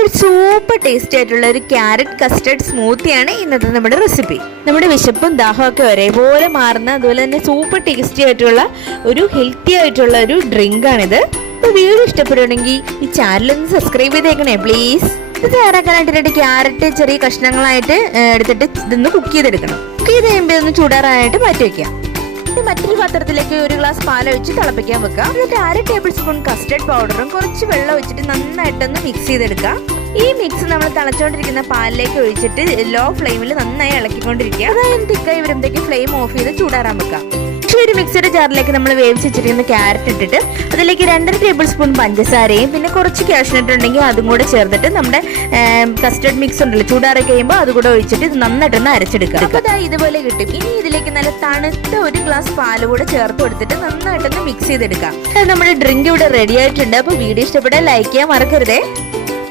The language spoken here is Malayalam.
ഒരു സൂപ്പർ ടേസ്റ്റി ആയിട്ടുള്ള ഒരു ക്യാരറ്റ് കസ്റ്റർഡ് സ്മൂത്തിയാണ് ഇന്നത്തെ നമ്മുടെ റെസിപ്പി. നമ്മുടെ വിശപ്പും ദാഹമൊക്കെ ഒരേപോലെ മാറുന്ന അതുപോലെ തന്നെ സൂപ്പർ ടേസ്റ്റി ആയിട്ടുള്ള ഒരു ഹെൽത്തി ആയിട്ടുള്ള ഒരു ഡ്രിങ്ക് ആണിത്. വീഡിയോ ഇഷ്ടപ്പെടുകയാണെങ്കിൽ ഈ ചാനലൊന്ന് സബ്സ്ക്രൈബ് ചെയ്തേക്കണേ പ്ലീസ്. ഇത് തയ്യാറാക്കാനായിട്ട് ക്യാരറ്റ് ചെറിയ കഷ്ണങ്ങളായിട്ട് എടുത്തിട്ട് ഇതൊന്ന് കുക്ക് ചെയ്തെടുക്കണം. കുക്ക് ചെയ്ത് കഴിയുമ്പോൾ ഒന്ന് ചൂടാറാനായിട്ട് മാറ്റി വയ്ക്കാം. മറ്റൊരു പാത്രത്തിലേക്ക് ഒരു ഗ്ലാസ് പാലൊഴിച്ച് തിളപ്പിക്കാൻ വെക്കാം. എന്നിട്ട് 1/2 ടേബിൾ സ്പൂൺ കസ്റ്റർഡ് പൗഡറും കുറച്ച് വെള്ളം ഒഴിച്ചിട്ട് നന്നായിട്ടൊന്ന് മിക്സ് ചെയ്തെടുക്കാം. ഈ മിക്സ് നമ്മൾ തിളച്ചുകൊണ്ടിരിക്കുന്ന പാലിലേക്ക് ഒഴിച്ചിട്ട് ലോ ഫ്ലെയിമിൽ നന്നായി ഇളക്കിക്കൊണ്ടിരിക്കുക. അതായത് തിക്കായി വരുമ്പോഴത്തേക്ക് ഫ്ലെയിം ഓഫ് ചെയ്ത് ചൂടാറാൻ വെക്കാം. ഒരു മിക്സിയുടെ ജാറിലേക്ക് നമ്മൾ വേവിച്ച് വെച്ചിരിക്കുന്ന ക്യാരറ്റ് ഇട്ടിട്ട് അതിലേക്ക് 2.5 ടേബിൾ സ്പൂൺ പഞ്ചസാരയും പിന്നെ കുറച്ച് കാഷ്നട്ട് ഉണ്ടെങ്കിൽ അതും കൂടെ ചേർത്തിട്ട് നമ്മുടെ കസ്റ്റർഡ് മിക്സ് ഉണ്ടല്ലോ ചൂടാറി കഴിയുമ്പോൾ അതുകൂടെ ഒഴിച്ചിട്ട് ഇത് നന്നായിട്ടൊന്ന് അരച്ചെടുക്കുക. അപ്പോൾ അതാ ഇതുപോലെ കിട്ടും. ഇനി ഇതിലേക്ക് നല്ല തണുത്ത ഒരു ഗ്ലാസ് പാല് കൂടെ ചേർത്ത് കൊടുത്തിട്ട് നന്നായിട്ടൊന്ന് മിക്സ് ചെയ്തെടുക്കാം. നമ്മുടെ ഡ്രിങ്ക് ഇവിടെ റെഡി ആയിട്ടുണ്ട്. അപ്പോൾ വീഡിയോ ഇഷ്ടപ്പെട്ടാൽ ലൈക്ക് ചെയ്യാൻ മറക്കരുതേ.